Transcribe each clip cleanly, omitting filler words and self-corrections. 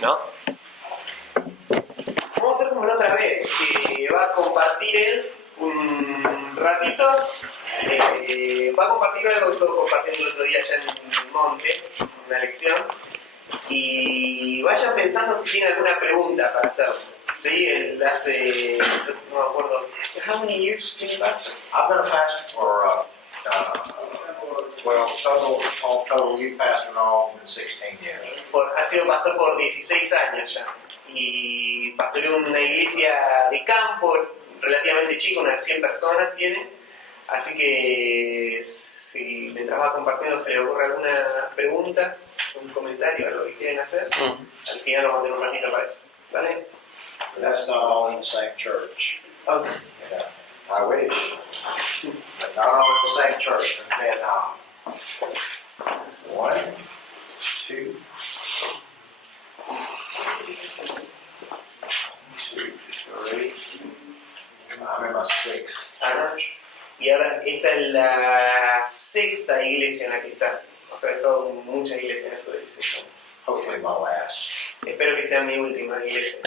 ¿No? Vamos a hacer como la otra vez, que va a compartir él un ratito. Va a compartir algo que estuvo compartiendo el otro día allá en el monte, una lección. Y vayan pensando si tienen alguna pregunta para hacer. Sí, él hace, no me acuerdo, how many years can you pastor? I've been a pastor for, all total youth pastor and all, been 16 years. Ha sido pastor por 16 años ya. Y pastoreó una iglesia de campo relativamente chica, unas 100 personas tiene. Así que si mientras va compartiendo se le ocurre alguna pregunta, un comentario, algo que quieren hacer, al final vamos a tener un ratito para eso. ¿Vale? That's not all in the same church. Okay. Yeah, I wish. But not all in the same church. And then, 1, 2, 3. I'm in my 6th church. Y ahora esta es la 6ª iglesia en la que está. O sea, he estado en muchas iglesias en estos 16 años. Hopefully my last. Espero que sea mi última iglesia.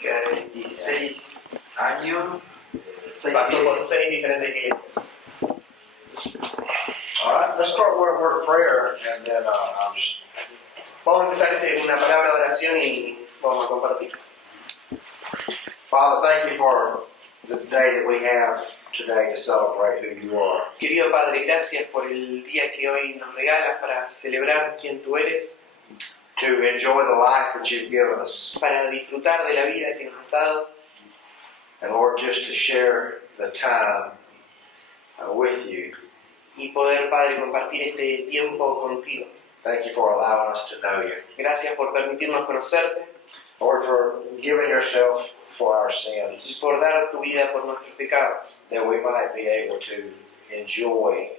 Quedaré 16 años. Pasó por 6 diferentes iglesias. All right, let's start with a word of prayer, and then I'll just. Vamos a empezar con una palabra de oración y vamos a compartir. Father, thank you for the day that we have today to celebrate who you are. Querido Padre, gracias por el día que hoy nos regalas para celebrar quién tú eres, To enjoy the life that you've given us. para disfrutar de la vida que nos has dado And Lord, just to share the time with you. y poder, Padre, compartir este tiempo contigo. Thank you for allowing us to know you. Gracias por permitirnos conocerte Lord, for giving yourself for our y sins, por dar tu vida por nuestros pecados, that we might be able to enjoy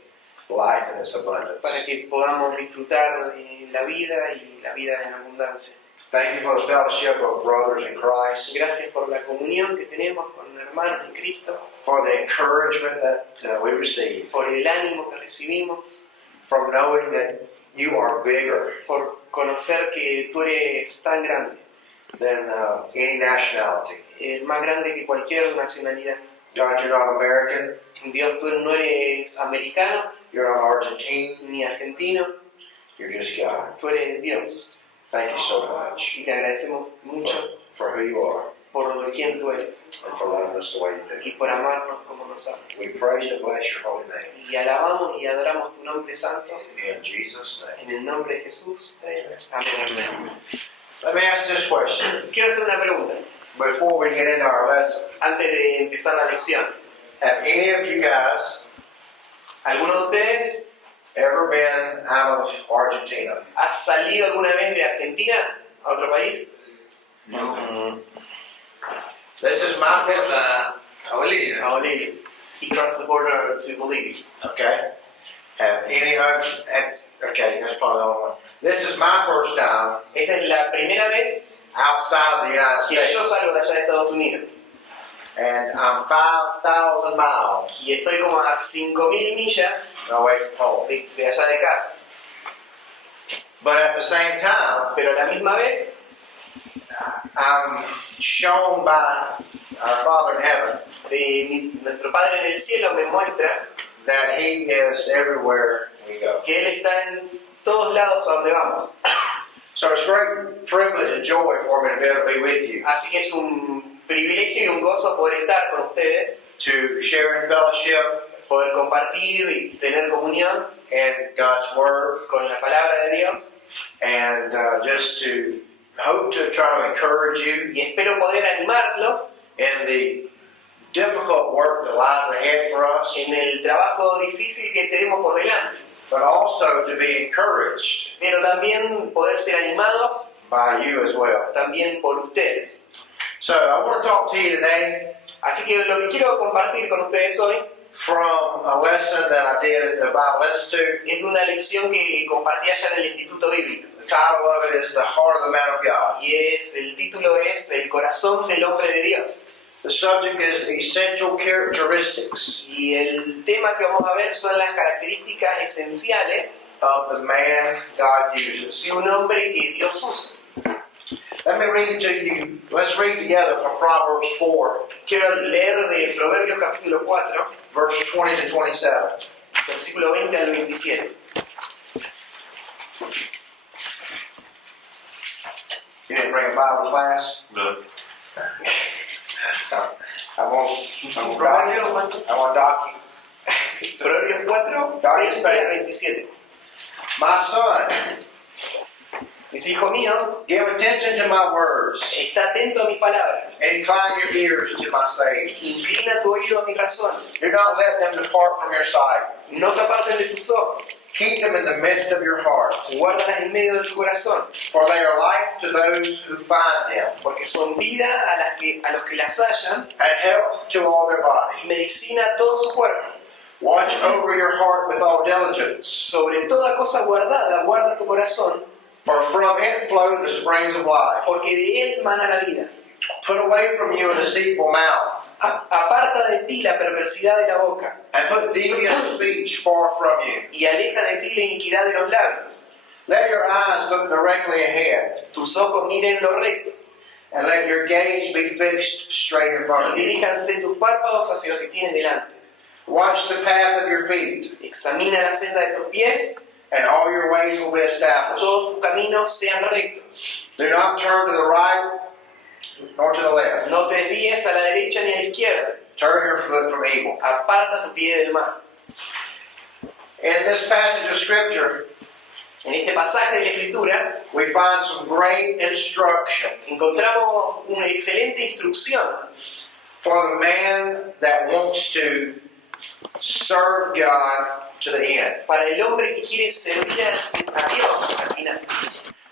life in its abundance. para que podamos disfrutar la vida y la vida en abundancia. Thank you for the fellowship of brothers in Christ, Gracias por la comunión que tenemos con hermanos en Cristo, for the encouragement that we receive, por el ánimo que recibimos, from knowing that you are bigger por conocer que tú eres tan grande, than any nationality. más grande que cualquier nacionalidad. God, you're not American, Dios, tú no eres americano you're not Argentine, ni argentino, you're just God. tú eres Dios. Thank you so much Y te agradecemos mucho for who you are por quien tú eres and for loving us the way you do. y por amarnos como nos amas. We praise and bless your holy name. Y alabamos y adoramos tu nombre santo In Jesus' name, en el nombre de Jesús. amen. Amén. Let me ask this question Quiero hacer una pregunta before we get into our lesson. antes de empezar la lección. Have any of you guys ¿Alguno de ustedes ever been out of Argentina? ha salido alguna vez de Argentina a otro país? No. This is my first. A Bolivia. A Bolivia. He crossed the border to Bolivia. Okay. Have any of? Okay, that's probably the only one. This is my first time Esa es la primera vez outside of the United que States, yo salgo de allá de Estados Unidos. and I'm 5,000 miles Y estoy como a 5.000 millas away from home. de allá de casa. But at the same time, Pero a la misma vez I'm shown by our Father in heaven nuestro Padre en el cielo me muestra that He is everywhere we go. que Él está en todos lados a donde vamos. So it's a great privilege and joy for me to be able to be with you, Así que es un privilegio y un gozo poder estar con ustedes, to share in fellowship poder compartir y tener comunión in God's Word, con la palabra de Dios. and just to hope to try to encourage you Y espero poder animarlos in the difficult work that lies ahead for us, en el trabajo difícil que tenemos por delante. but also to be encouraged Pero también poder ser animados by you as well. también por ustedes. So I want to talk to you today Así que lo que quiero compartir con ustedes hoy from a lesson that I did at the Bible Institute. es de una lección que compartí allá en el Instituto Bíblico. The title of it is The Heart of the Man of God. Y el título es El corazón del hombre de Dios. The subject is essential characteristics Y el tema que vamos a ver son las características esenciales of the man God uses. de un hombre que Dios usa. Let me read to you, let's read together from Proverbs 4, Quiero leer de Proverbios capítulo 4, verse 20 to 27. versículo 20 al 27. You didn't bring a Bible class? No. I want Proverbios 4, I want docu. Proverbios 4, 20 al 27. My son, Dice, hijo mío, give attention to my words. está atento a mis palabras. Incline your ears to my sayings. Inclina tu oído a mis razones. Do not let them depart from your sight. No se aparten de tus ojos. Keep them in the midst of your heart, Guárdalas en medio de tu corazón. for they are life to those who find them, Porque son vida a los que las hallan and health to all their body. y medicina a todo su cuerpo. Watch over your heart with all diligence, Sobre toda cosa guardada, guarda tu corazón, for from it flow the springs of life. porque de él mana la vida. Put away from you a deceitful mouth, Aparta de ti la perversidad de la boca and put devious speech far from you. y aleja de ti la iniquidad de los labios. Let your eyes look directly ahead, Tus ojos miren lo recto and let your gaze be fixed straight in front y of you. diríjanse tus párpados hacia lo que tienes delante. Watch the path of your feet, Examina la senda de tus pies, and all your ways will be established. todos tus caminos sean rectos. Do not turn to the right nor to the left. No te desvíes a la derecha ni a la izquierda. Turn your foot from evil. Aparta tu pie del mal. In this passage of Scripture, En este pasaje de la Escritura we find some great instruction encontramos una excelente instrucción for the man that wants to serve God to the end. para el hombre que quiere servir a Dios al final.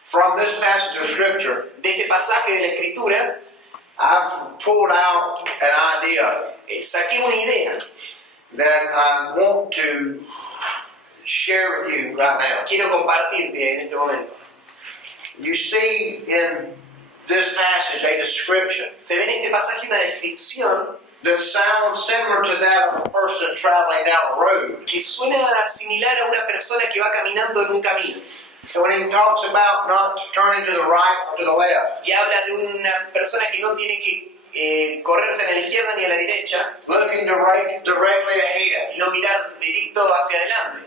From this passage of Scripture, De este pasaje de la Escritura I've pulled out an idea saqué una idea. that I want to share with you right now. Quiero compartirte en este momento. You see in this passage a description Se ve en este pasaje una descripción that sounds similar to that of a person traveling down a road. que suena similar a una persona que va caminando en un camino. So when he talks about not turning to the right or to the left, Y habla de una persona que no tiene que correrse a la izquierda ni a la derecha, looking directly ahead, sino mirar directo hacia adelante,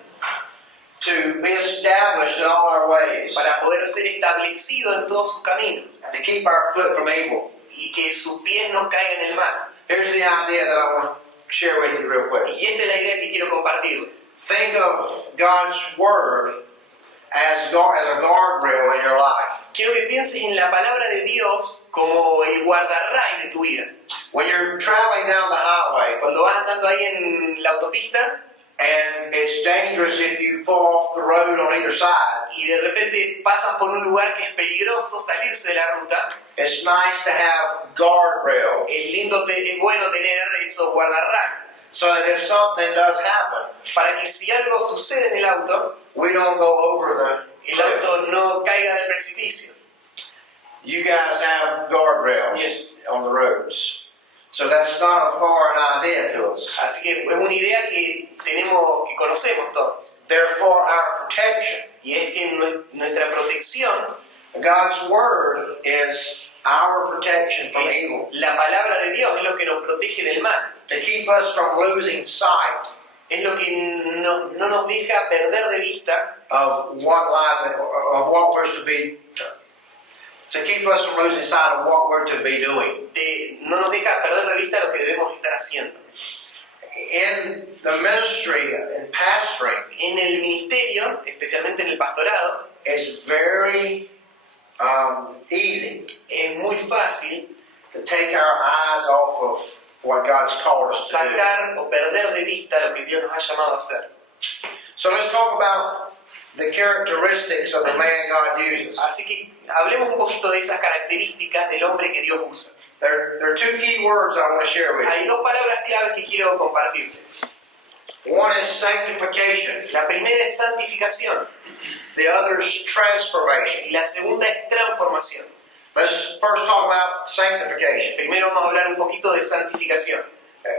to be established in all our ways, para poder ser establecido en todos sus caminos and to keep our foot from evil. y que sus pies no caigan en el mal. Here's the idea that I want to share with you real quick. Y esta es la idea que quiero compartirles. Think of God's Word as a guardrail in your life. Quiero que pienses en la palabra de Dios como el guardarray de tu vida. When you're traveling down the highway, Cuando vas andando ahí en la autopista and it's dangerous if you pull off the road on either side, y de repente pasan por un lugar que es peligroso salirse de la ruta, it's nice to have guardrails es bueno tener esos guardarray so that if something does happen, para que si algo sucede en el auto, we don't go over the el cliff. auto no caiga del precipicio. You guys have guardrails Yes. on the roads. So that's not a foreign idea to us. Así que es una idea que conocemos todos. Therefore, our protection, Y es que nuestra protección God's Word is our protection from es evil. la palabra de Dios, es lo que nos protege del mal. To keep us from losing sight Es lo que no nos deja perder de vista of what lies, of what we're to be, to keep us from losing sight of what we're to be doing. no nos deja perder de vista lo que debemos estar haciendo. In the ministry and pastoring, En el ministerio, especialmente en el pastorado, it's very easy es muy fácil to take our eyes off of what God's called us to do. sacar o perder de vista lo que Dios nos ha llamado a hacer. So let's talk about the characteristics of the man God uses. Así que hablemos un poquito de esas características del hombre que Dios usa. There are two key words I want to share with Hay dos palabras claves que quiero compartirte. you. One is sanctification. La primera es santificación The other is transformation. y la segunda es transformación. Let's first talk about sanctification. Primero vamos a hablar un poquito de santificación.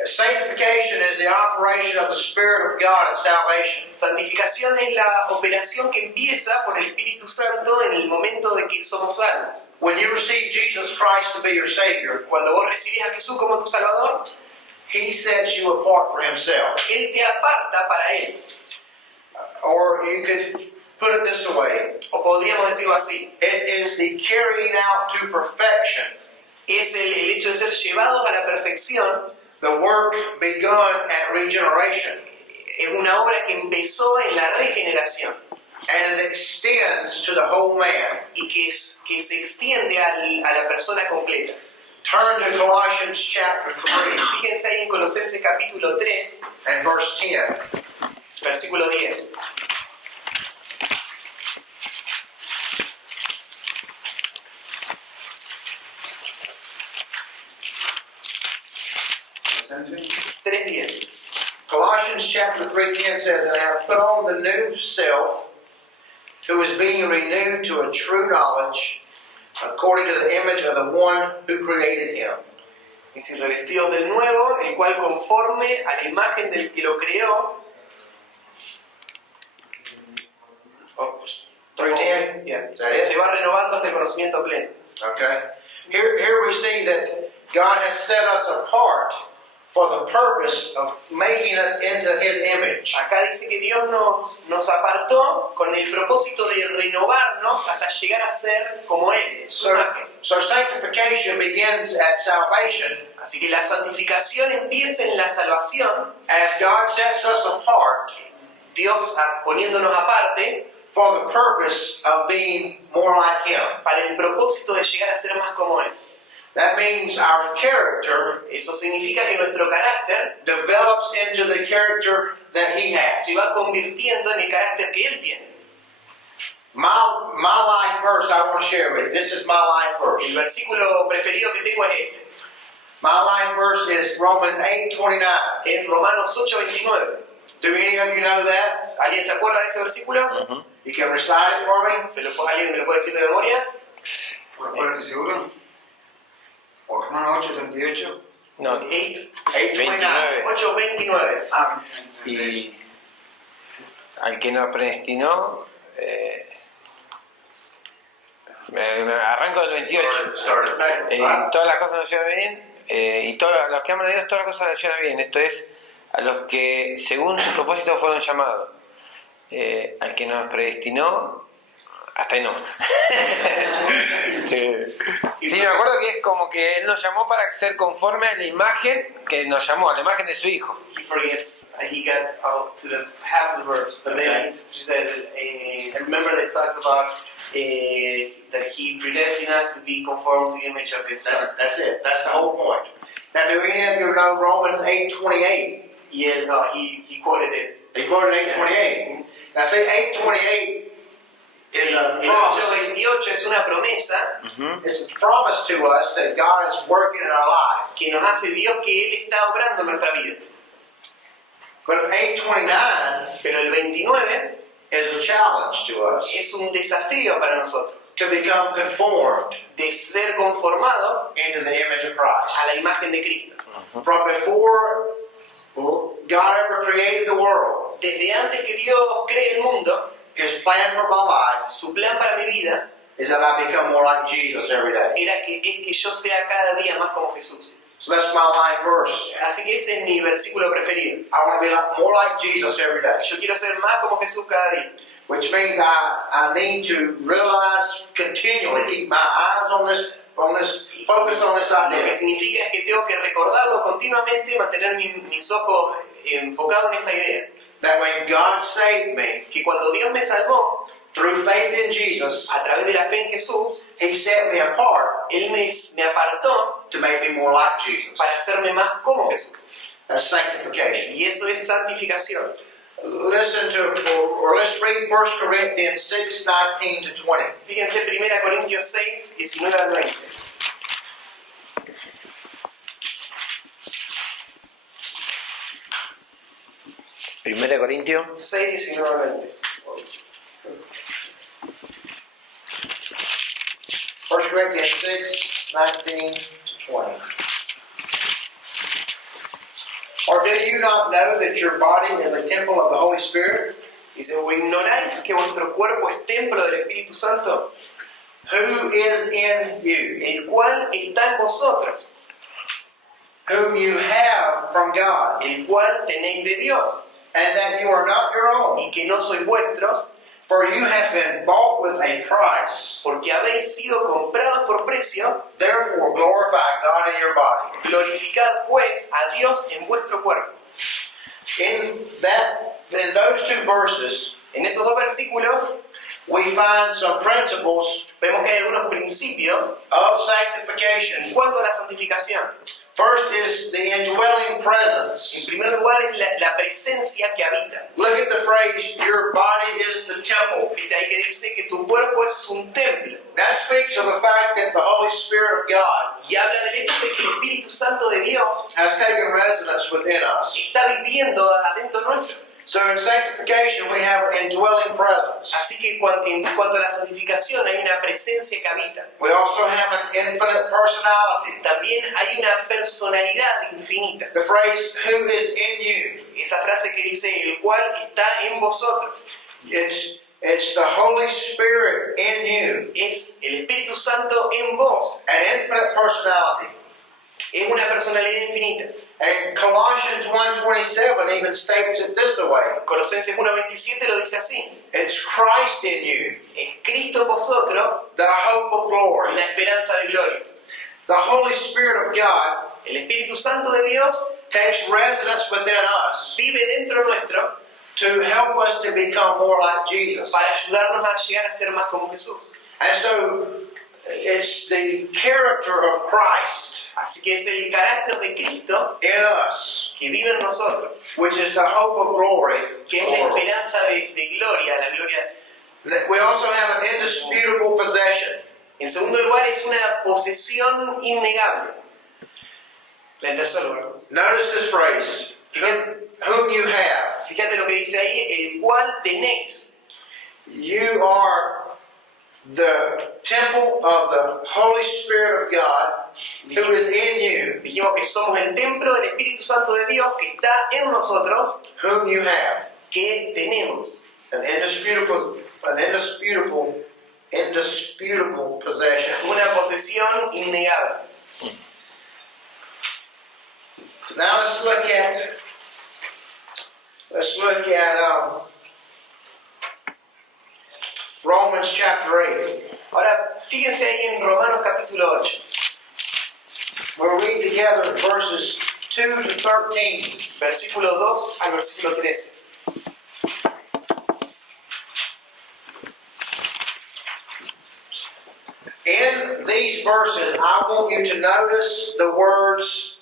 Sanctification is the operation of the Spirit of God in salvation. Santificación es la operación que empieza por el Espíritu Santo en el momento de que somos salvos. When you receive Jesus Christ to be your Savior, Cuando vos recibís a Jesús como tu Salvador, He sets you apart for Himself. Él te aparta para Él. Or you could put it this way. O podríamos decirlo así. It is the carrying out to perfection Es el hecho de ser llevados a la perfección. the work begun at regeneration, Es una obra que empezó en la regeneración and it extends to the whole man. y que se extiende a la persona completa. Turn to Colossians chapter 3 Fíjense ahí en Colosenses capítulo 3, and verse 10. versículo 10. Entonces, 3:10. Colossians chapter 3:10 says, "And have put on the new self, who is being renewed to a true knowledge, according to the image of the one who created him." Dice, revestidos del nuevo, el cual conforme a la imagen del que lo creó. Oh, Yeah. Is that it? Se va renovando hasta el conocimiento pleno. Okay. Here we see that God has set us apart for the purpose of making us into His image. Acá dice que Dios nos apartó con el propósito de renovarnos hasta llegar a ser como Él, su imagen. So sanctification begins at salvation Así que la santificación empieza en la salvación, as God sets us apart Dios poniéndonos aparte for the purpose of being more like Him. para el propósito de llegar a ser más como Él. That means our character Eso significa que nuestro carácter develops into the character that He has. se va convirtiendo en el carácter que Él tiene. My life verse I want to share with you. This is my life El verse. versículo preferido que tengo es este. My life verse is Romans 8:29. Es Romanos 8:29. Do any of you know that? ¿Alguien se acuerda de ese versículo? You can recite it for me? ¿Alguien me lo puede decir de memoria? ¿Recuerdas seguro? ¿Por Romanos 8:38? No, 8:29. 8:29. Ah, y al que no predestinó, me arranco del 28. Todas las cosas nos llevan bien, y todos los que aman a Dios, todas las cosas nos llevan bien. Esto es a los que según su propósito fueron llamados. Al que nos predestinó, hasta ahí no. Sí, me acuerdo que es como que Él nos llamó para ser conforme a la imagen que nos llamó, a la imagen de su Hijo. He forgets, he got out to the half of the verse, but then she said, I remember that it talks about that He predestined us to be conformed to the image of His Son. That's it. That's the whole point. Now, do any of you know Romans 8:28? Y él, he quoted it. He quoted 8:28. Now, see, 8:28 is a El promise. 8:28 es una promesa It's a promise to us that God is working in our life. que nos hace Dios que Él está obrando en nuestra vida. But 8:29 Pero el 29 is a challenge to us es un desafío para nosotros, to become conformed de ser conformados into the image of Christ. a la imagen de Cristo. From before God ever created the world, Desde antes que Dios cree el mundo, His plan for my life su plan para mi vida is that I become more like Jesus every day. es que yo sea cada día más como Jesús. So that's my life verse. Así que ese es mi versículo preferido. I want to be more like Jesus every day, Yo quiero ser más como Jesús cada día. which means I need to realize continually, keep my eyes on this, focused on this Lo que idea, significa es que tengo que recordarlo continuamente, mantener mis ojos enfocados en esa idea. that when God saved me Que cuando Dios me salvó, through faith in Jesus, a través de la fe en Jesús, He set me apart Él me apartó to make me more like Jesus. para hacerme más como Jesús. That's sanctification. Y eso es santificación. Listen to, or let's read 1 Corinthians 6:19-20. Fíjense 1 Corintios 6, 19 al 20. Primera de Corintios 6, 19 al 20. 1 Corinthians 6, 19 to 20. Or do you not know that your body is a temple of the Holy Spirit? Dice, ¿o ignoráis que vuestro cuerpo es templo del Espíritu Santo, Who is in you, el cual está en vosotros, whom you have from God, el cual tenéis de Dios, and that you are not your own? y que no sois vuestros, For you have been bought with a price. porque habéis sido comprados por precio? Therefore glorify God in your body. Glorificad pues a Dios en vuestro cuerpo. In those two verses, En esos dos versículos we find some principles vemos que hay algunos principios of sanctification. en cuanto a la santificación. First is the indwelling En presence. primer lugar es la presencia que habita. Look at the phrase, your body is the temple. Viste ahí que dice que tu cuerpo es un templo. That speaks of the fact that the Holy Spirit of God Y habla del hecho de que el Espíritu Santo de Dios has taken residence within us. está viviendo adentro nuestro. So in sanctification we have an indwelling presence. Así que en cuanto a la santificación hay una presencia que habita. We also have an infinite personality. También hay una personalidad infinita. The phrase, who is in you, Esa frase que dice, el cual está en vosotros. it's the Holy Spirit in you, Es el Espíritu Santo en vos. an infinite personality. Es una personalidad infinita. And Colossians 1:27 even states it this way. Colosenses 1:27 lo dice así. It's Christ in you, Es Cristo en vosotros, the hope of glory. la esperanza de gloria. The Holy Spirit of God El Espíritu Santo de Dios takes residence within us vive dentro nuestro to help us to become more like Jesus. para ayudarnos a llegar a ser más como Jesús. And so it's the character of Christ Así que es el carácter de Cristo in us, que vive en nosotros, which is the hope of glory. que es la esperanza de gloria, la gloria. We also have an indisputable possession. En segundo lugar, es una posesión innegable. En tercer lugar, Notice this phrase, whom you have. fíjate lo que dice ahí, el cual tenéis. You are the temple of the Holy Spirit of God who is in you, Dijimos que somos el templo del Espíritu Santo de Dios que está en nosotros, whom you have. que tenemos. An indisputable possession. Una posesión innegable. Now let's look at Romans chapter 8. Ahora, fíjense ahí en Romanos capítulo 8. We'll read together verses 2 to 13. Versículo 2 al versículo 13. In these verses, I want you to notice the words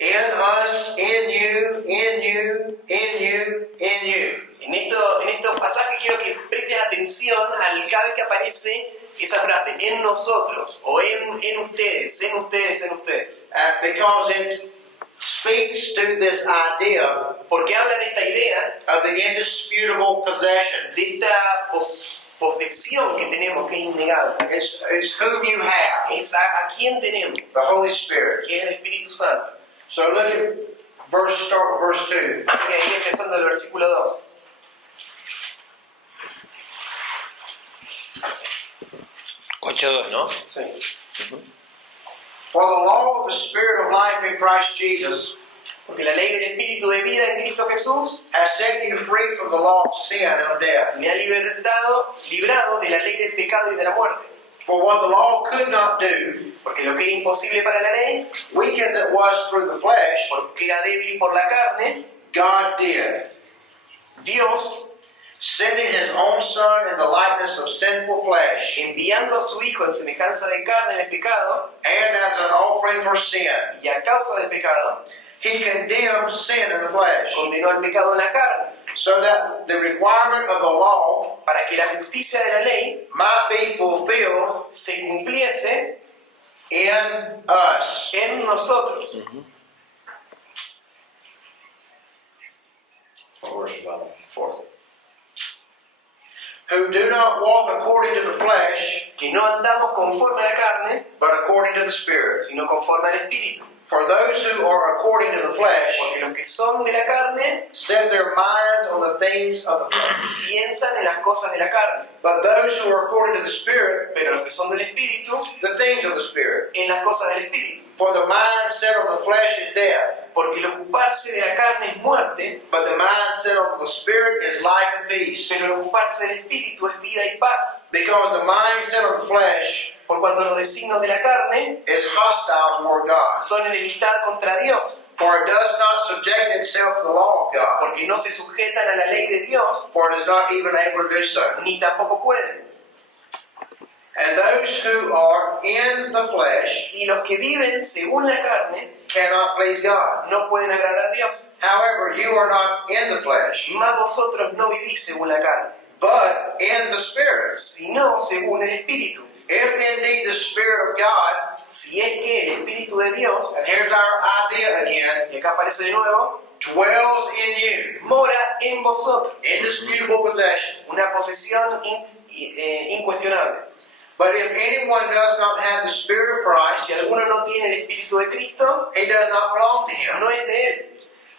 in us, in you, in you, in you, in you. En estos pasajes quiero que prestes atención al cada vez que aparece esa frase, en nosotros, o en ustedes, en ustedes, en ustedes. Because it speaks to this idea Porque habla de esta idea, of the indisputable possession. de esta posesión que tenemos, que es innegable. It's whom you have, Es a quién tenemos, the Holy Spirit. que es el Espíritu Santo. So look at start with verse 2. Así que ahí empezando el versículo 2. Ocho, ¿no? Sí. For the law of the Spirit of life in Christ Jesus Porque la ley del Espíritu de vida en Cristo Jesús has set you free from the law of sin and of death. me ha librado de la ley del pecado y de la muerte. For what the law could not do, Porque lo que era imposible para la ley, weak as it was through the flesh, porque era débil por la carne, God did, Dios, sending His own Son in the likeness of sinful flesh, enviando a su Hijo en semejanza de carne en el pecado, and as an offering for sin. y a causa del pecado, He condemned sin in the flesh, condenó al pecado en la carne, so that the requirement of the law para que la justicia de la ley might be fulfilled se cumpliese in us. en nosotros. who do not walk according to the flesh, que no andamos conforme a la carne, but according to the Spirit. sino conforme al Espíritu. For those who are according to the flesh Porque los que son de la carne set their minds on the things of the flesh. piensan en las cosas de la carne, But those who are according to the Spirit, pero los que son del Espíritu, the things of the Spirit. en las cosas del Espíritu. For the mind set on the flesh is death, Porque el ocuparse de la carne es muerte, but the mind set on the Spirit is life and peace. pero el ocuparse del Espíritu es vida y paz. Because the mind set on the flesh Por cuanto los designios de la carne is hostile toward God. son enemistad contra Dios, For it does not subject itself to the law of God, porque no se sujetan a la ley de Dios, for it is not even able to do so. ni tampoco pueden. And those who are in the flesh Y los que viven según la carne cannot please God. no pueden agradar a Dios. However, you are not in the flesh, Mas vosotros no vivís según la carne, but in the Spirit. sino según el Espíritu. If indeed the Spirit of God, Si es que el Espíritu de Dios, and here's our idea again, y acá aparece de nuevo, dwells in you, mora en vosotros, indisputable possession. una posesión incuestionable. But if anyone does not have the Spirit of Christ, Si alguno no tiene el Espíritu de Cristo, he does not belong to him. no es de Él.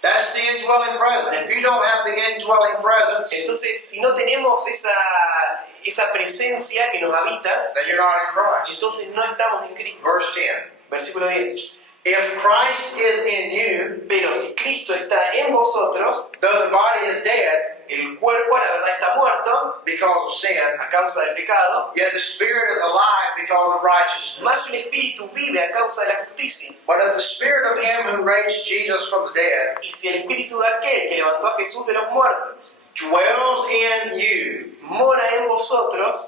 That's the indwelling presence. If you don't have the indwelling presence, Entonces, si no tenemos esa presencia que nos habita, then you're not in Christ. entonces no estamos en Cristo. Verse 10. Versículo 10. If Christ is in you, Pero si Cristo está en vosotros, though the body is dead el cuerpo, la verdad, está muerto because of sin, a causa del pecado, yet the Spirit is alive because of righteousness. más el Espíritu vive a causa de la justicia. But if the Spirit of Him who raised Jesus from the dead Y si el Espíritu de aquel que levantó a Jesús de los muertos dwells in you, mora en vosotros,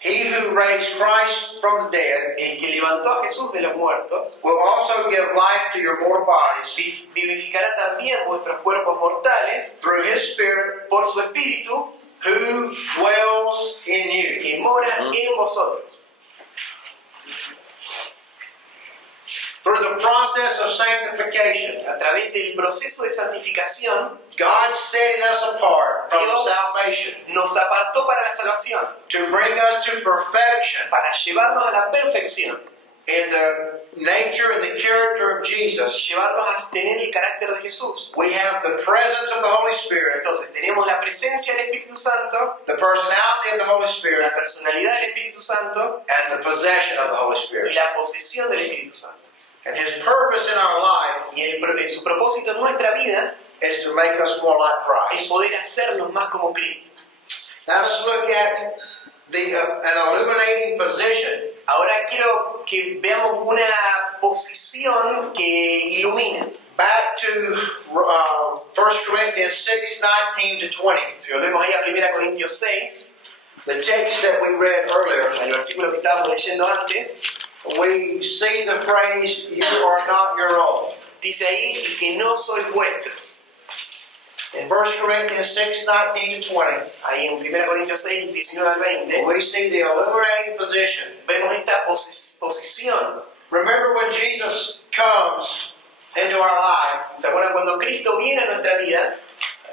He who raised Christ from the dead el que levantó a Jesús de los muertos, will also give life to your mortal bodies vivificará también vuestros cuerpos mortales through His Spirit por su Espíritu who dwells in you. que mora en vosotros. Through the process of sanctification, A través del proceso de santificación, God setting us apart from Dios salvation nos apartó para la salvación, to bring us to perfection para llevarnos a la perfección, in the nature and the character of Jesus. llevarnos a tener el carácter de Jesús. We have the presence of the Holy Spirit, Entonces tenemos la presencia del Espíritu Santo, the personality of the Holy la Spirit, personalidad del Espíritu Santo and the possession of the Holy y Spirit. la posesión del Espíritu Santo. And His purpose in our life Y su propósito en nuestra vida is to make us more like es Christ. poder hacernos más como Cristo. Now let's look at an illuminating position Ahora quiero que veamos una posición que ilumina. back to 1 Corinthians 6:19 to 20. Si volvemos ahí a 1 Corintios 6, The text that we read earlier, al versículo que estábamos leyendo antes, we see the phrase, you are not your own. dice ahí que no sois vuestros. In 1 Corinthians 6:19 to 20, Ahí en 1 Corintios 6, 19 al 20, we see the illuminating position. vemos esta posición. Remember when Jesus comes into our life, ¿Se acuerdan cuando Cristo viene a nuestra vida?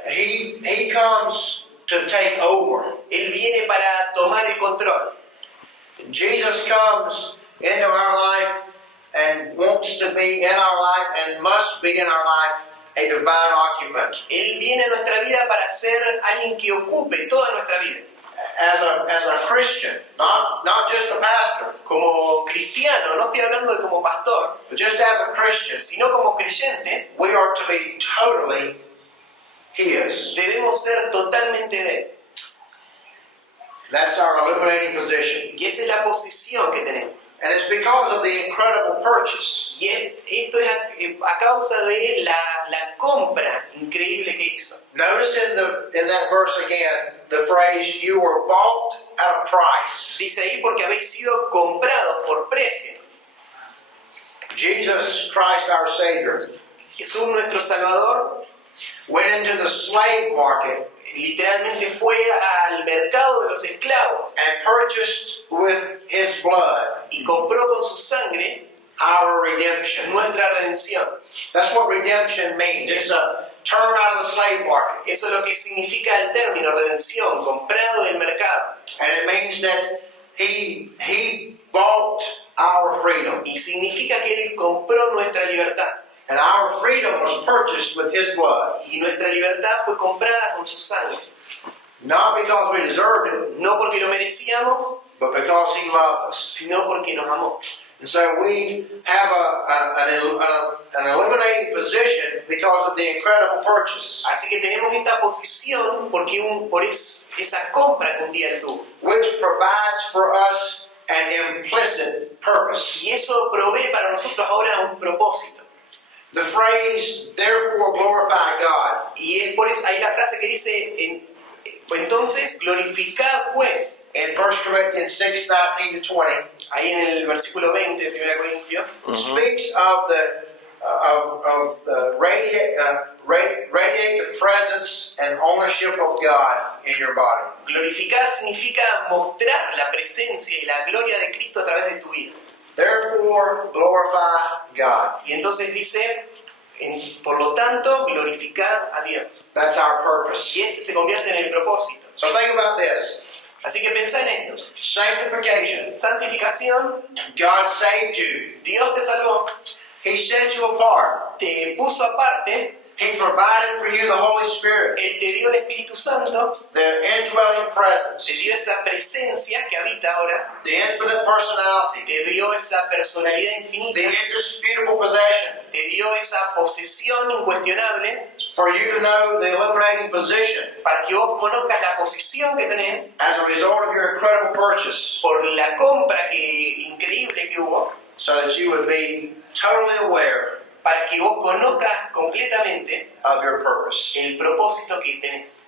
He comes to take over. Él viene para tomar el control. Jesus comes into our life and wants to be in our life and must be in our life a divine occupant. Él viene a nuestra vida para ser alguien que ocupe toda nuestra vida. As a Christian, not just a pastor, Como cristiano, no estoy hablando de como pastor, but just as a Christian, sino como creyente, we are to be totally His. debemos ser totalmente de Él. That's our illuminating position. Y esa es la posición que tenemos. And it's because of the incredible purchase Y esto es a causa de la compra increíble que hizo. Notice in that verse again the phrase, you were bought at a price. Dice ahí porque habéis sido comprados por precio. Jesus Christ our Savior Jesús nuestro Salvador went into the slave market literalmente fue al mercado de los esclavos and purchased with His blood y compró con su sangre our redemption. nuestra redención. That's what redemption means. term out of the slave market. Eso es lo que significa el término redención, comprado del mercado. And it means that he bought our freedom. Y significa que Él compró nuestra libertad. And our freedom was purchased with his blood. Y nuestra libertad fue comprada con su sangre. Not because we deserved it, No porque lo merecíamos, but because he loved us. sino porque nos amó. And so we have an eliminating position because of the incredible purchase, Así que tenemos esta posición por esa compra que un día Él tuvo. which provides for us an implicit purpose. Y eso provee para nosotros ahora un propósito. The phrase, therefore glorify God, Y es por eso, hay la frase que dice, entonces glorificad pues, in 1 Corinthians 6, 19 to 20, ahí en el versículo 20 de 1 Corintios, speaks of the radiate the presence and ownership of God in your body. glorificar significa mostrar la presencia y la gloria de Cristo a través de tu vida. Therefore glorify God. Y entonces dice, por lo tanto, glorificad a Dios. That's our purpose. Y ese se convierte en el propósito. So think about this. Así que pensá en esto. Sanctification. Santificación, God saved you. Dios te salvó, He set you apart. te puso aparte, He provided for you the Holy Spirit, Él te dio el Espíritu Santo, the indwelling presence, te dio esa presencia que habita ahora, the infinite personality, te dio esa personalidad the infinita, indisputable possession, te dio esa posesión incuestionable for you to know the liberating position para que vos conozcas la posición que tenés as a result of your incredible purchase, por la compra increíble que hubo, so that you would be totally aware para que vos conozcas completamente of your purpose. el propósito que tenés.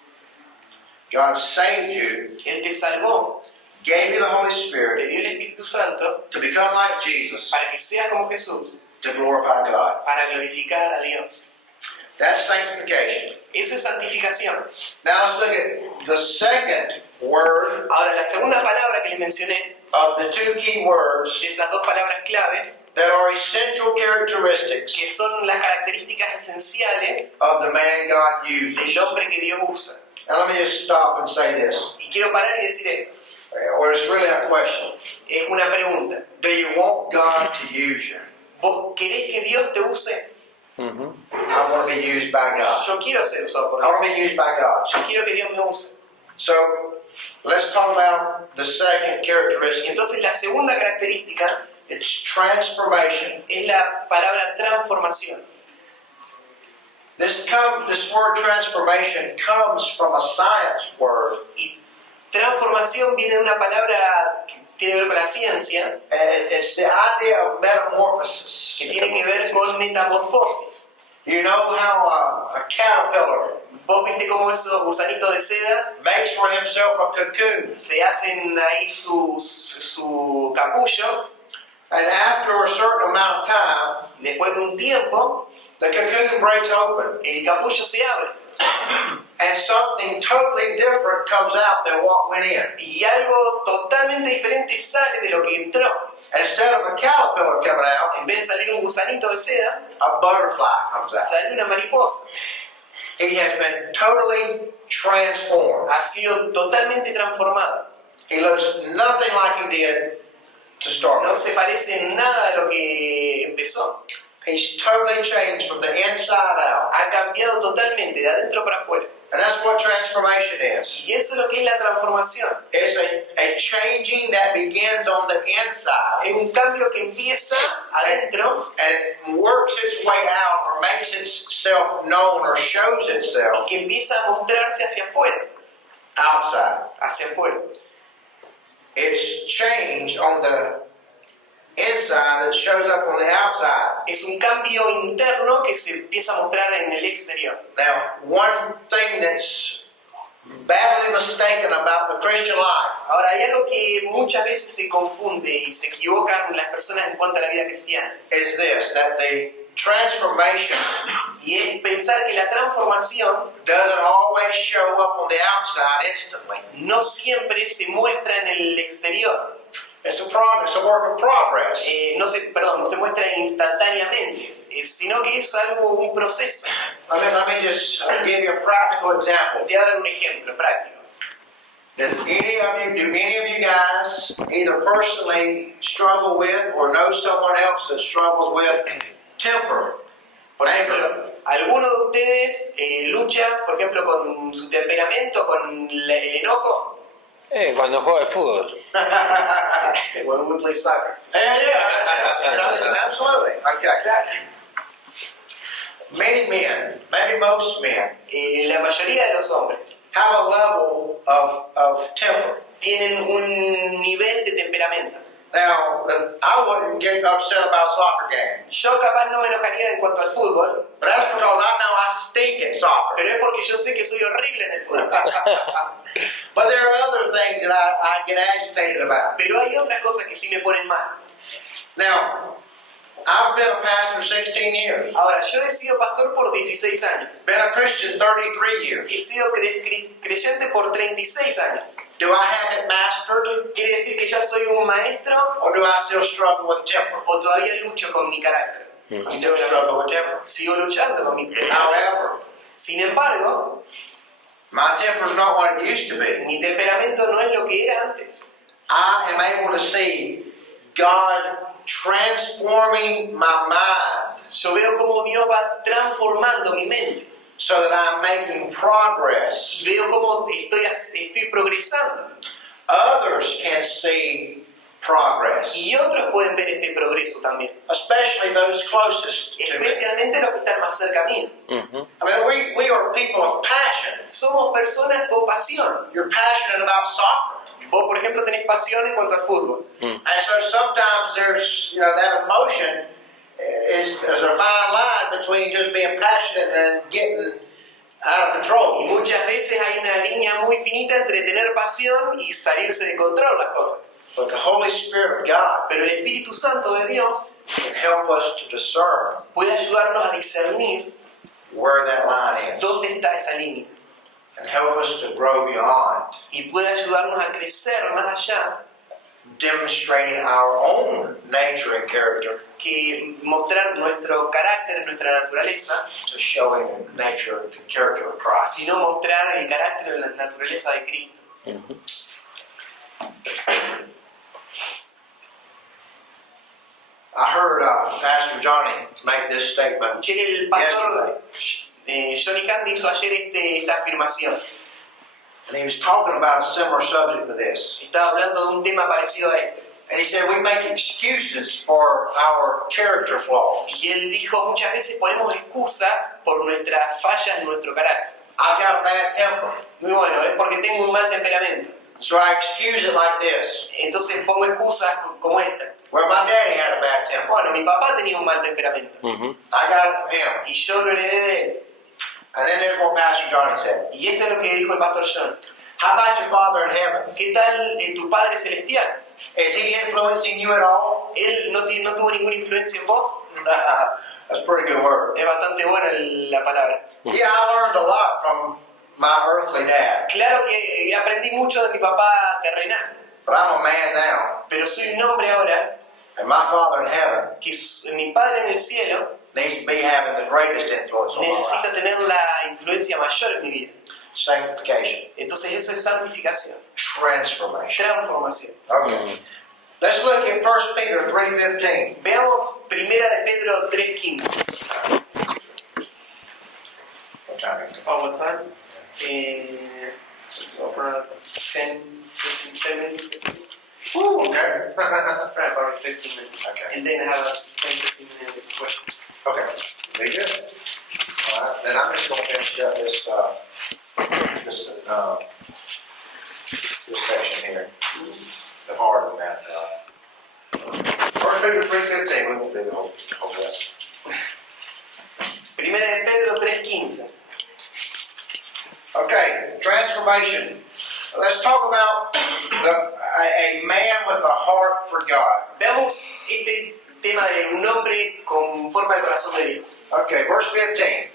God saved you, Él te salvó, gave you the Holy te Spirit dio el Espíritu Santo to become like Jesus, para que seas como Jesús, to glorify God. para glorificar a Dios. That's sanctification. Eso es santificación. Now let's look at the second word Ahora, la segunda palabra que les mencioné, of the two key words de esas dos palabras claves, that are essential characteristics que son las características esenciales of the man God del uses. hombre que Dios usa. And let me just stop and say this, Y quiero parar y decir esto. or it's really a question. Es una pregunta. Do you want God to use you? ¿Vos querés que Dios te use? I want to be used by God. Yo quiero ser usado por I want to Dios. be used by God. Yo quiero que Dios me use. So let's talk about the second characteristic. Entonces, la segunda característica It's transformation. es la palabra transformación. This word transformation comes from a science word. Y transformación viene de una palabra que tiene que ver con la ciencia, And it's the idea of metamorphosis. que tiene que ver con metamorfosis. You know how a caterpillar Vos viste cómo esos gusanitos de seda makes for himself a cocoon. se hacen ahí su capullo, And after a certain amount of time, después de un tiempo, the cocoon breaks open. el capullo se abre And something totally different comes out than what went in. y algo totalmente diferente sale de lo que entró. And instead of a caterpillar coming out, En vez de salir un gusanito de seda, a butterfly comes out. sale una mariposa. He has been totally transformed. Ha sido totalmente transformado. He looks nothing like he did to start No with. se parece en nada a lo que empezó. He's totally changed from the inside out. Ha cambiado totalmente, de adentro para afuera. And that's what transformation is. Y eso es lo que es la transformación. It's a changing that begins on the inside Es un cambio que empieza adentro and it works its way out or makes itself known or shows itself y que empieza a mostrarse hacia afuera. outside. Hacia afuera. It's change on the inside that shows up on the outside. Es un cambio interno que se empieza a mostrar en el exterior. Now, one thing that's badly mistaken about the Christian life Ahora, hay algo que muchas veces se confunde y se equivocan las personas en cuanto a la vida cristiana. is this, that the transformation Y es pensar que la transformación doesn't always show up on the outside instantly. no siempre se muestra en el exterior. It's a work of progress. No se muestra instantáneamente. sino que es algo, un proceso. Let me just give you a practical example. Te voy a dar un ejemplo práctico. Do any of you guys either personally struggle with or know someone else that struggles with temper? Por ejemplo, ¿alguno de ustedes lucha, por ejemplo, con su temperamento, con el enojo? Cuando juego al fútbol. When we play soccer. Yeah, absolutely. Okay. Many men, maybe most men, La mayoría de los hombres have a level of temper. tienen un nivel de temperamento. Now, I wouldn't get upset about a soccer game, Yo capaz no me enojaría en cuanto al fútbol, but that's because I know I stink at soccer. pero es porque yo sé que soy horrible en el fútbol. But there are other things that I get agitated about. Pero hay otras cosas que sí me ponen mal. Now, I've been a pastor 16 years. Ahora, yo he sido pastor por 16 años. Been a Christian 33 years. He sido creyente por 36 años. Do I have it mastered, ¿Quiere decir que ya soy un maestro or do I still struggle with temper? o todavía lucho con mi carácter? I still struggle with temper. Sigo luchando con mi temperamento. However, Sin embargo, my temper's not what it used to be. mi temperamento no es lo que era antes. I am able to see God transforming my mind Yo veo cómo Dios va transformando mi mente. so that I'm making progress. Veo cómo estoy progresando. Others can see progress, Y otros pueden ver este progreso también. especially those closest to me. Especialmente los que están más cerca mío. I mean, we are people of passion. Somos personas con pasión. You're passionate about soccer. Vos, por ejemplo, tenés pasión en cuanto al fútbol. And so sometimes there's, that emotion is there's a fine line between just being passionate and getting out of Y control. muchas veces hay una línea muy finita entre tener pasión y salirse de control las cosas. But the Holy Spirit of God Pero el Espíritu Santo de Dios can help us to discern puede ayudarnos a discernir where that line is dónde está esa línea. and help us to grow beyond Y puede ayudarnos a crecer más allá demonstrating our own nature and character que mostrar nuestro carácter, nuestra naturaleza, to showing the nature and character of Christ. sino mostrar el carácter y la naturaleza de Cristo. I heard Pastor Johnny make this statement Escuché que el pastor Johnny Candy hizo ayer esta afirmación. and he was talking about a similar subject to this. Estaba hablando de un tema parecido a este. And he said we make excuses for our character flaws. Y él dijo, muchas veces ponemos excusas por nuestras fallas en nuestro carácter. I've got a bad temper, Muy bueno, es porque tengo un mal temperamento. so I excuse it like this. Entonces pongo excusas como esta. Well, my daddy had a bad temper. Bueno, mi papá tenía un mal temperamento. I got it from him. Y yo lo heredé de él. And then there's what Pastor Johnny said. Y esto es lo que dijo el pastor John. How about your Father in heaven? ¿Qué tal tu Padre Celestial? Is he influencing you at all? ¿Él no tuvo ninguna influencia en vos? That's a pretty good word. Es bastante buena la palabra. Yeah, I learned a lot from my earthly dad, Claro que aprendí mucho de mi papá terrenal, but I'm a man now. pero soy un hombre ahora And my Father in heaven que mi Padre en el cielo needs to be having the greatest influence on my necesita life. tener la influencia mayor en mi vida. Sanctification, Entonces eso es santificación, transformation. transformación. Okay. Let's look at 1 Peter 3:15. Veamos primera de Pedro 3:15. What time is it? Oh, what time? 10, 15, 10 minutes. Ooh, okay. Right, about 15 minutes. Okay. And then have a 10-15 minute question. Okay. Very good. All right. Then I'm just going to finish up this section here. The heart of that. 1 Peter 3:15. We won't do the whole rest. Primera de Pedro 3:15. Okay. Transformation. Let's talk about a man with a heart for God. Veamos este tema de un hombre con forma del corazón de Dios. Okay. Verse 15.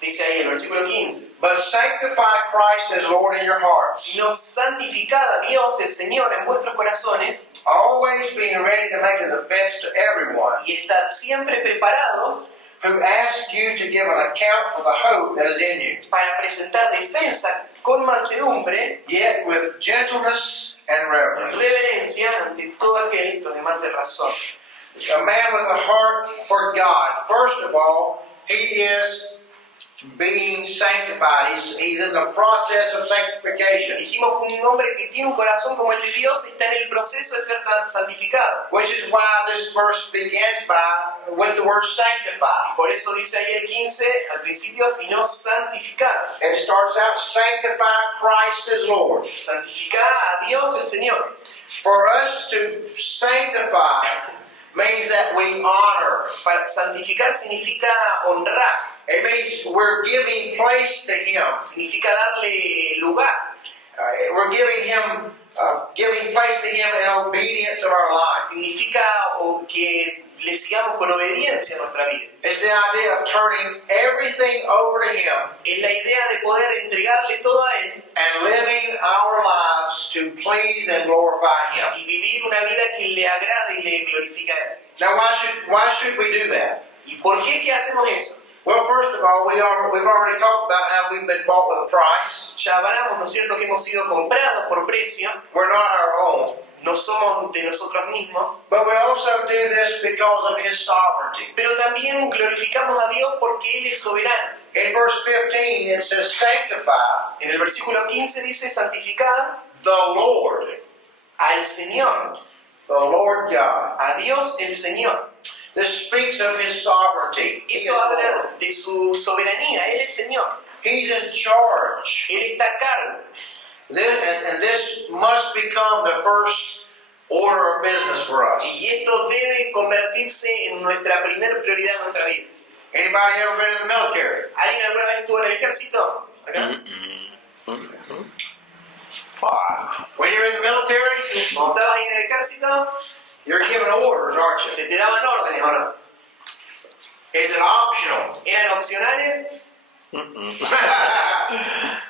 Dice ahí el versículo 15. But sanctify Christ as Lord in your hearts, Sino santificad a Dios, el Señor, en vuestros corazones always being ready to make a defense to everyone y estad siempre preparados who ask you to give an account for the hope that is in you, para presentar defensa con mansedumbre, yet with gentleness and reverence. reverencia ante todo aquel que os demande razón. A man with a heart for God, first of all, he is being sanctified. He's in the process of sanctification, Dijimos que un hombre que tiene un corazón como el de Dios está en el proceso de ser santificado. which is why this verse begins with the word sanctify. Por eso dice ahí el 15, al principio, sino santificado. It starts out, sanctify Christ as Lord. Santificada a Dios el Señor. For us to sanctify means that we honor. Para santificar significa honrar, It means we're giving place to Him. significa darle lugar, We're giving place to Him in obedience of our life. significa que le sigamos con obediencia a nuestra vida. It's the idea of turning everything over to Him Es la idea de poder entregarle todo a Él and living our lives to please and glorify Him. y vivir una vida que le agrade y le glorifica a Él. Now, why should we do that? ¿Y por qué que hacemos eso? Well, first of all, we've already talked about how we've been bought with a price. Ya hablamos, ¿no es cierto?, que hemos sido comprados por precio, We're not our own. no somos de nosotros mismos, But we also do this because of His sovereignty. pero también glorificamos a Dios porque Él es soberano. In verse 15, it says, sanctify En el versículo 15 dice, santificad the Lord, al Señor, the Lord God. a Dios el Señor. This speaks of His sovereignty. He is Eso Lord. habla de su soberanía, Él es Señor, He's in charge. Él está a cargo. And this must become the first order of business for us. Y esto debe convertirse en nuestra primera prioridad en nuestra vida. Anybody ever been in the military? ¿Alguien alguna vez estuvo en el ejército? ¿Acá? When you're in the military, Cuando estabas ahí en el ejército, you're given orders, aren't you? se te daban órdenes, ¿o no? Is it optional? ¿Eran opcionales?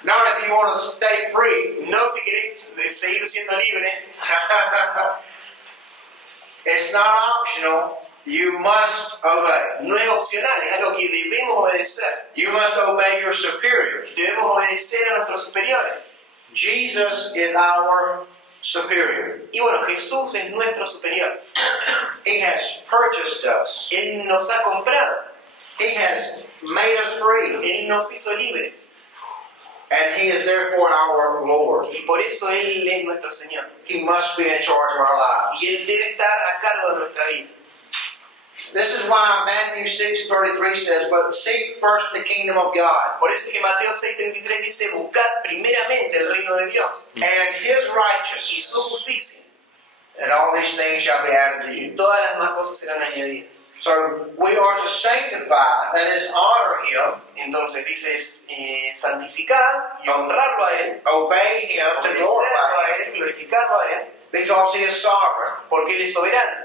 Not if you want to stay free. No si querés seguir siendo libre. It's not optional. You must obey. No es opcional, es algo que debemos obedecer. You must obey your superiors. Debemos obedecer a nuestros superiores. Jesus is our superior. Y bueno, Jesús es nuestro superior. He has purchased us. Él nos ha comprado. He has made us free. Él nos hizo libres. And He is therefore our Lord. Y por eso Él es nuestro Señor. He must be in charge of our lives. Y Él debe estar a cargo de nuestra vida. This is why Matthew 6:33 says, but seek first the kingdom of God Por eso es que Mateo 6:33 dice, buscad primeramente el reino de Dios and His y su righteousness, justicia, and all these things shall be added to y you. todas las más cosas serán añadidas. So we are to sanctify, that is, honor Him, Entonces dice, santificar y honrarlo a Él, obey Him, to obedecerlo glorify a Him, Él, glorificarlo a Él, because He is sovereign. porque Él es soberano.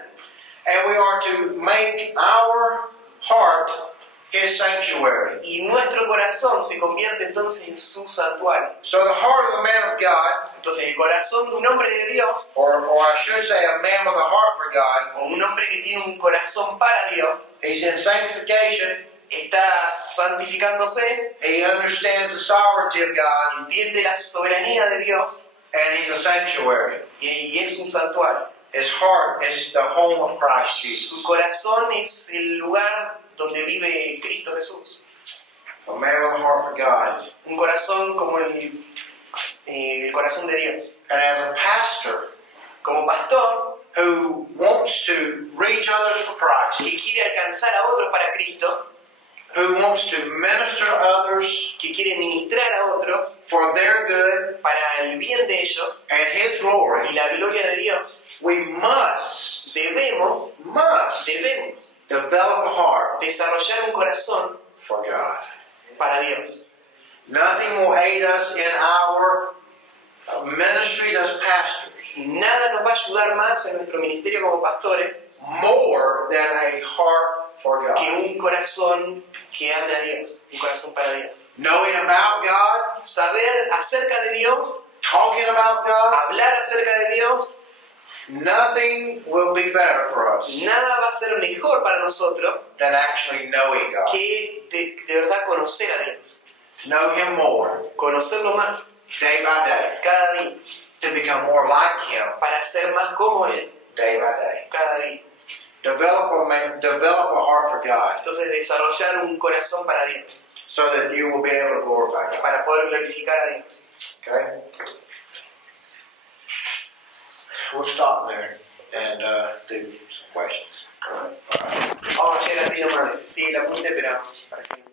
And we are to make our heart His sanctuary. Y nuestro corazón se convierte entonces en su santuario. So the heart of the man of God, Entonces el corazón de un hombre de Dios, or I should say a man with a heart for God, o un hombre que tiene un corazón para Dios, he's in sanctification. está santificándose, He understands the sovereignty of God, entiende la soberanía de Dios and he's a sanctuary. y es un santuario. His heart is the home of Christ Jesus. Su corazón es el lugar donde vive Cristo Jesús. A man with a heart for God. Un corazón como el corazón de Dios. And as a pastor Como pastor who wants to reach others for Christ, que quiere alcanzar a otros para Cristo, who wants to minister to others que quiere ministrar a otros for their good para el bien de ellos and His y glory, la gloria de Dios, we must debemos develop a heart desarrollar un corazón for God. para Dios. Nothing will aid us in our ministries as pastors Nada nos va a ayudar más en nuestro ministerio como pastores more than a heart for que God. un corazón que ame a Dios, un corazón para Dios. Knowing about God, Saber acerca de Dios, talking about God, hablar acerca de Dios, Nothing will be better for us Nada va a ser mejor para nosotros than actually knowing God. que de verdad conocer a Dios. To know Him more, Conocerlo más, day by day. cada día. To become more like Him, Para ser más como Él, day by day. cada día. Develop a heart for God Entonces desarrollar un corazón para Dios, so that you will be able to glorify God. para poder glorificar a Dios. Okay? We'll stop there and do some questions. Vamos a llegar a ti nomás. Sí, el apunte, pero para que